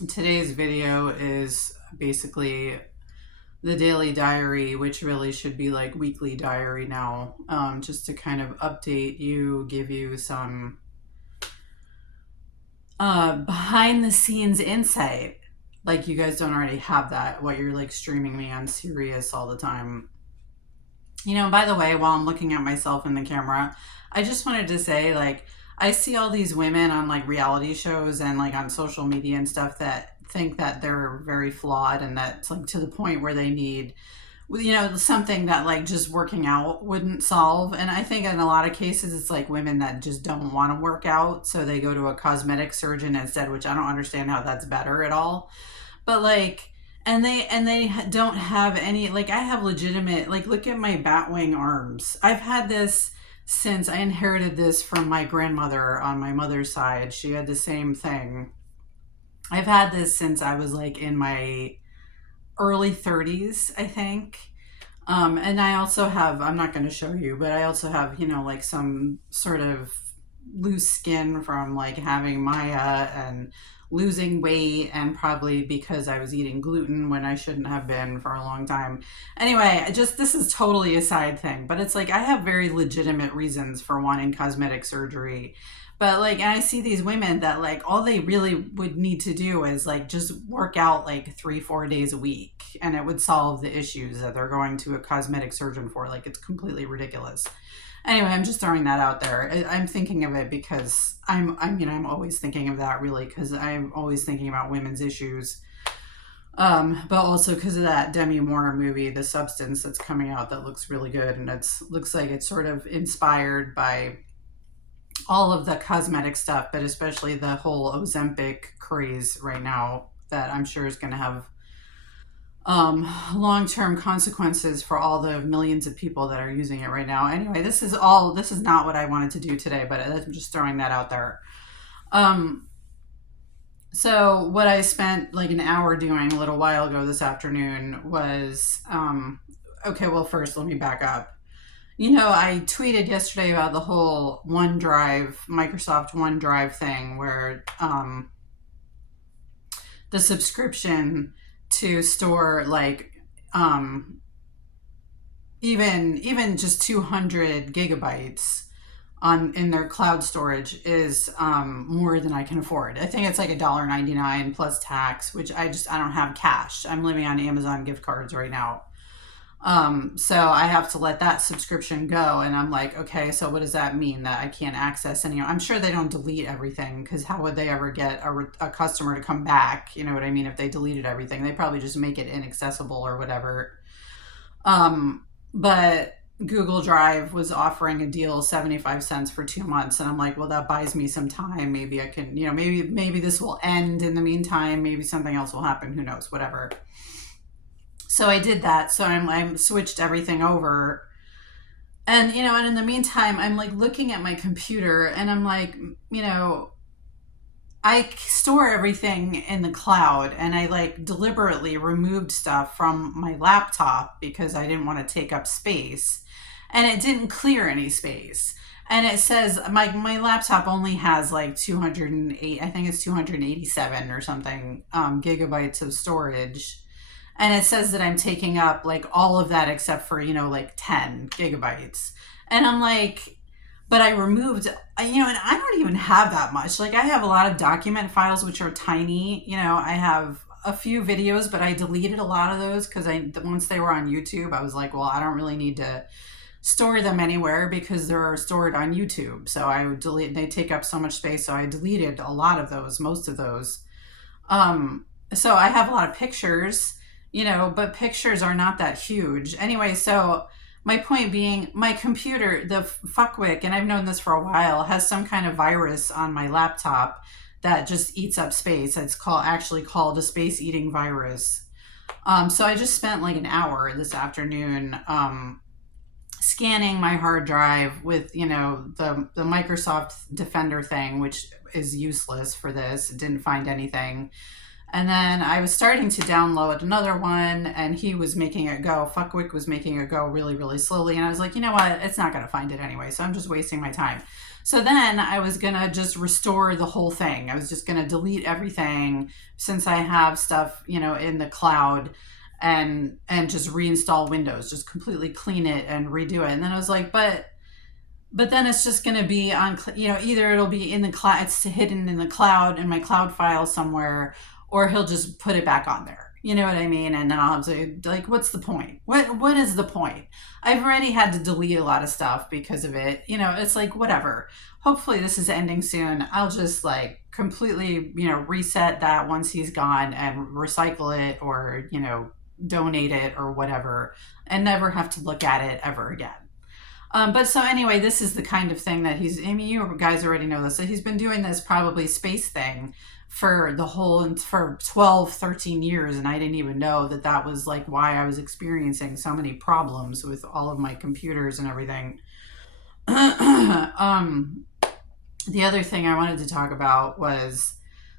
Today's video is basically the daily diary, which really should be like weekly diary now, just to kind of update you, give you some behind the scenes insight. Like you guys don't already have that, what you're like streaming me on Sirius all the time. By the way, while I'm looking at myself in the camera, I just wanted to say, like, I see all these women on like reality shows and like on social media and stuff that think that they're very flawed and that's like to the point where they need, something that like just working out wouldn't solve. And I think in a lot of cases, it's like women that just don't want to work out. So they go to a cosmetic surgeon instead, which I don't understand how that's better at all. But like, and they don't have any, like, I have legitimate, like, look at my batwing arms. I've had this since I inherited this from my grandmother on my mother's side. She had the same thing. I've had this since I was like in my early 30s, I think. And I also have, I'm not going to show you, but I also have, like some sort of loose skin from like having Maya and losing weight, and probably because I was eating gluten when I shouldn't have been for a long time. Anyway, just this is totally a side thing, but it's like I have very legitimate reasons for wanting cosmetic surgery. But like, and I see these women that like all they really would need to do is like just work out like 3-4 days a week and it would solve the issues that they're going to a cosmetic surgeon for. Like, it's completely ridiculous. Anyway, I'm just throwing that out there. I'm thinking of it because I'm always thinking of that, really, because I'm always thinking about women's issues. But also because of that Demi Moore movie, The Substance, that's coming out, that looks really good, and it looks like it's sort of inspired by all of the cosmetic stuff, but especially the whole Ozempic craze right now that I'm sure is going to have long-term consequences for all the millions of people that are using it right now. Anyway, this is not what I wanted to do today, but I'm just throwing that out there. Um, so what I spent like an hour doing a little while ago this afternoon was, okay, well, first let me back up. I tweeted yesterday about the whole OneDrive, Microsoft OneDrive thing, where the subscription to store like even just 200 gigabytes on in their cloud storage is more than I can afford. I think it's like $1.99 plus tax, which I don't have cash. I'm living on Amazon gift cards right now. So I have to let that subscription go. And I'm like, okay, so what does that mean? That I can't access any? I'm sure they don't delete everything, because how would they ever get a customer to come back? You know what I mean? If they deleted everything, they probably just make it inaccessible or whatever. But Google Drive was offering a deal, 75 cents for 2 months. And I'm like, well, that buys me some time. Maybe I can, maybe this will end in the meantime. Maybe something else will happen. Who knows? Whatever. So I did that. So I'm switched everything over. And in the meantime, I'm like looking at my computer and I'm like, I store everything in the cloud, and I like deliberately removed stuff from my laptop because I didn't want to take up space, and it didn't clear any space. And it says my laptop only has like 208, I think it's 287 or something, gigabytes of storage. And it says that I'm taking up like all of that except for, like 10 gigabytes. And I'm like, but I removed, and I don't even have that much. Like, I have a lot of document files, which are tiny. I have a few videos, but I deleted a lot of those because once they were on YouTube, I was like, well, I don't really need to store them anywhere because they're stored on YouTube. So I would delete, they take up so much space. So I deleted a lot of those, most of those. So I have a lot of pictures, but pictures are not that huge. Anyway, so my point being, my computer, the Fuckwick, and I've known this for a while, has some kind of virus on my laptop that just eats up space. It's actually called a space eating virus. So I just spent like an hour this afternoon scanning my hard drive with, the Microsoft Defender thing, which is useless for this. It didn't find anything. And then I was starting to download another one, and he was making it go. Fuckwick was making it go really, really slowly. And I was like, you know what? It's not going to find it anyway, so I'm just wasting my time. So then I was gonna just restore the whole thing. I was just gonna delete everything since I have stuff, in the cloud, and just reinstall Windows, just completely clean it and redo it. And then I was like, but then it's just going to be on, either it'll be in the cloud, it's hidden in the cloud in my cloud file somewhere, or he'll just put it back on there. You know what I mean? And then I'll have to, like, what's the point? What is the point? I've already had to delete a lot of stuff because of it. It's like, whatever. Hopefully this is ending soon. I'll just like completely, reset that once he's gone and recycle it, or, donate it or whatever, and never have to look at it ever again. But so anyway, this is the kind of thing that you guys already know this. So he's been doing this probably space thing for 12, 13 years. And I didn't even know that was like why I was experiencing so many problems with all of my computers and everything. The other thing I wanted to talk about was,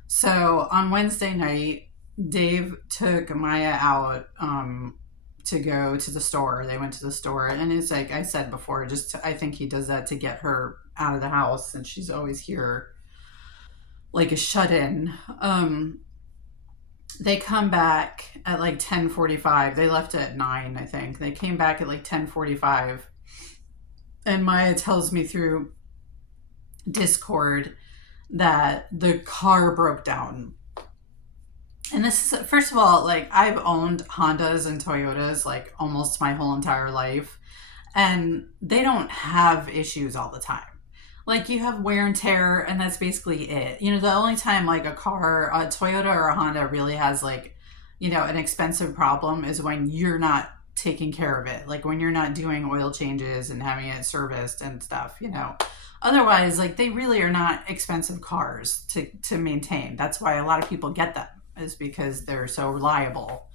so on Wednesday night, Dave took Maya out to go to the store. They went to the store, and it's like I said before, I think he does that to get her out of the house, and she's always here like a shut-in. They come back at like 10:45. They left at 9, I think. They came back at like 10:45, and Maya tells me through Discord that the car broke down. And this is, first of all, like, I've owned Hondas and Toyotas like almost my whole entire life, and they don't have issues all the time. Like, you have wear and tear, and that's basically it. The only time like a Toyota or a Honda really has like, an expensive problem is when you're not taking care of it. Like when you're not doing oil changes and having it serviced and stuff, Otherwise, like, they really are not expensive cars to maintain. That's why a lot of people get them, is because they're so reliable.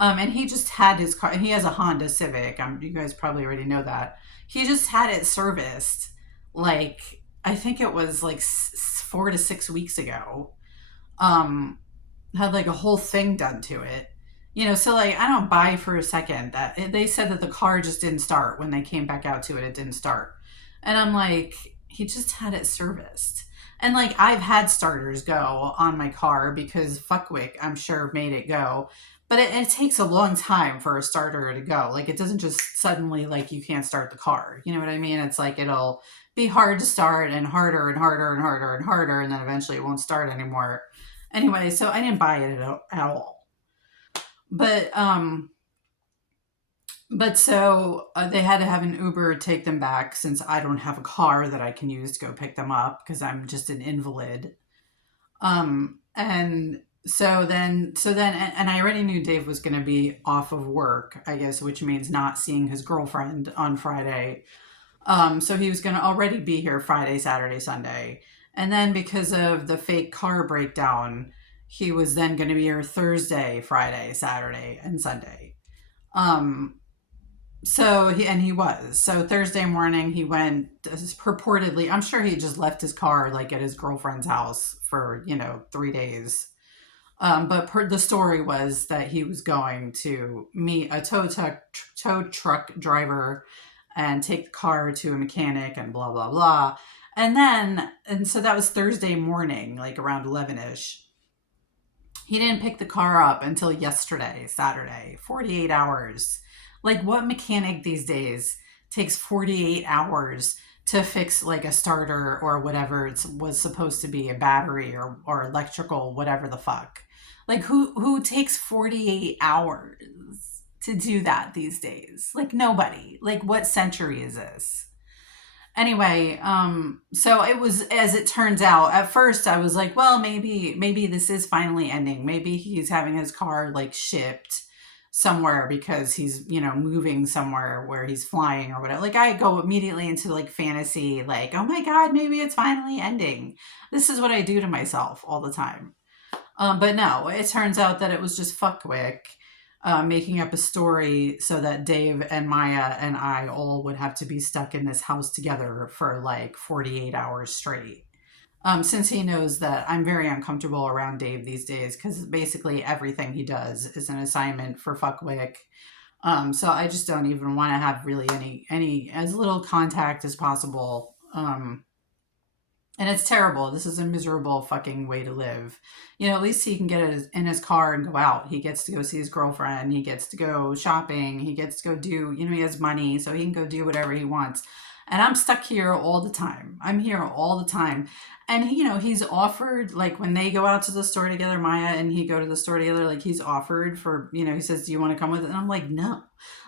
And he just had his car, and he has a Honda Civic. You guys probably already know that. He just had it serviced, like, I think it was like 4 to 6 weeks ago. Had like a whole thing done to it. So like, I don't buy for a second that they said that the car just didn't start when they came back out to it. It didn't start. And I'm like, he just had it serviced. And like, I've had starters go on my car because Fuckwick, I'm sure, made it go. But it takes a long time for a starter to go. Like, it doesn't just suddenly, like, you can't start the car. You know what I mean? It's like, it'll be hard to start and harder and harder and harder and harder. And then eventually it won't start anymore. Anyway, so I didn't buy it at all. But so they had to have an Uber take them back, since I don't have a car that I can use to go pick them up because I'm just an invalid. And so then, and I already knew Dave was going to be off of work, I guess, which means not seeing his girlfriend on Friday. So he was going to already be here Friday, Saturday, Sunday. And then because of the fake car breakdown, he was then going to be here Thursday, Friday, Saturday, and Sunday. So he was. So Thursday morning he went, purportedly, I'm sure he just left his car like at his girlfriend's house for, 3 days. But the story was that he was going to meet a tow truck driver and take the car to a mechanic and blah, blah, blah. And so that was Thursday morning, like around 11ish. He didn't pick the car up until yesterday, Saturday, 48 hours. Like, what mechanic these days takes 48 hours to fix like a starter or whatever it was supposed to be, a battery or electrical, whatever the fuck? Like, who takes 48 hours to do that these days? Like, nobody. Like, what century is this? Anyway, so it was, as it turns out, at first I was like, well, maybe this is finally ending. Maybe he's having his car like shipped somewhere because he's, moving somewhere where he's flying or whatever. Like, I go immediately into like fantasy, like, oh my God, maybe it's finally ending. This is what I do to myself all the time. But no, it turns out that it was just Fuckwick making up a story so that Dave and Maya and I all would have to be stuck in this house together for like 48 hours straight. Since he knows that I'm very uncomfortable around Dave these days, because basically everything he does is an assignment for Fuckwick. So I just don't even want to have really any as little contact as possible. And it's terrible. This is a miserable fucking way to live. You know, at least he can get in his car and go out. He gets to go see his girlfriend. He gets to go shopping. He gets to go do, you know, he has money, so he can go do whatever he wants. And I'm stuck here all the time. I'm here all the time. And, you know, he's offered, like, when they go out to the store together, Maya and he go to the store together, like, he's offered for, you know, he says, do you want to come with it? And I'm like, no.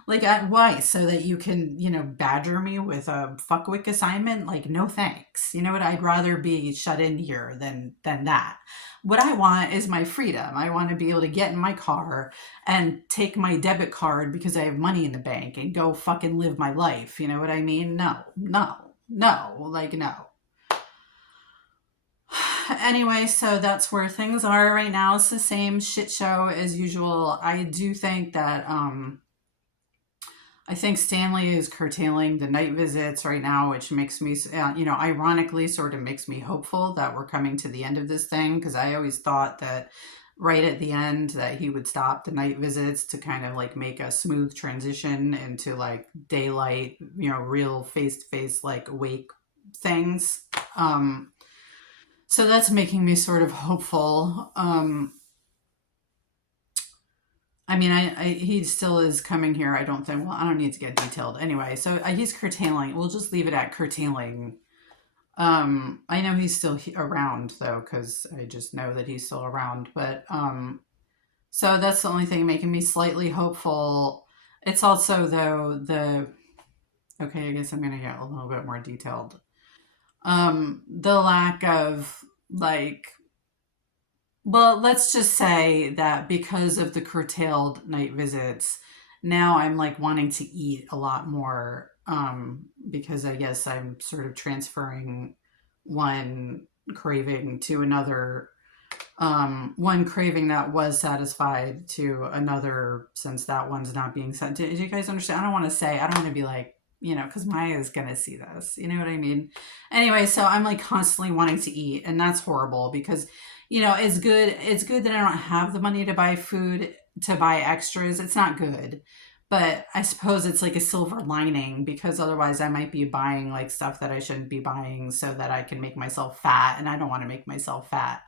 Like, why? So that you can, you know, badger me with a fuckwick assignment? Like, no thanks. You know what? I'd rather be shut in here than that. What I want is my freedom. I want to be able to get in my car and take my debit card because I have money in the bank and go fucking live my life. You know what I mean? No, no, no, like, no. Anyway, so that's where things are right now. It's the same shit show as usual. I do think that I think Stanley is curtailing the night visits right now, which makes me, you know, ironically sort of makes me hopeful that we're coming to the end of this thing, because I always thought that right at the end that he would stop the night visits to kind of like make a smooth transition into like daylight, you know, real face to face, like awake things. So that's making me sort of hopeful. I mean, he still is coming here. I don't think. Well, I don't need to get detailed anyway. So he's curtailing. We'll just leave it at curtailing. I know he's still around though, because I just know that he's still around. But so that's the only thing making me slightly hopeful. It's also though the okay. I guess I'm gonna get a little bit more detailed. The lack of like well, let's just say that because of the curtailed night visits, now I'm like wanting to eat a lot more because I guess I'm sort of transferring one craving to another, one craving that was satisfied to another since that one's not being set. Do you guys understand? I don't want to say, I don't want to be like, you know, because Maya's going to see this. You know what I mean? Anyway, so I'm like constantly wanting to eat, and that's horrible because, you know, it's good that I don't have the money to buy food, to buy extras. It's not good. But I suppose it's like a silver lining because otherwise I might be buying like stuff that I shouldn't be buying so that I can make myself fat, and I don't want to make myself fat.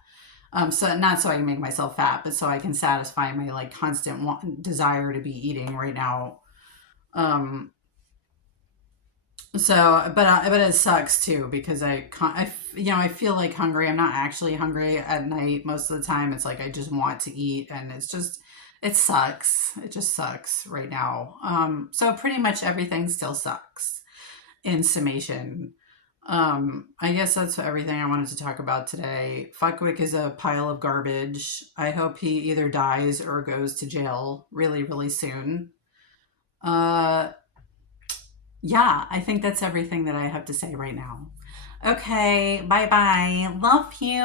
So not so I can make myself fat, but so I can satisfy my like constant desire to be eating right now. Um, but it sucks too because you know, I feel like hungry. I'm not actually hungry at night most of the time. It's like I just want to eat, and it's just it sucks. It just sucks right now. So pretty much everything still sucks in summation. I guess that's everything I wanted to talk about today. Fuckwick is a pile of garbage. I hope he either dies or goes to jail really, really soon. Uh, yeah, I think that's everything that I have to say right now. Okay, bye bye. Love you.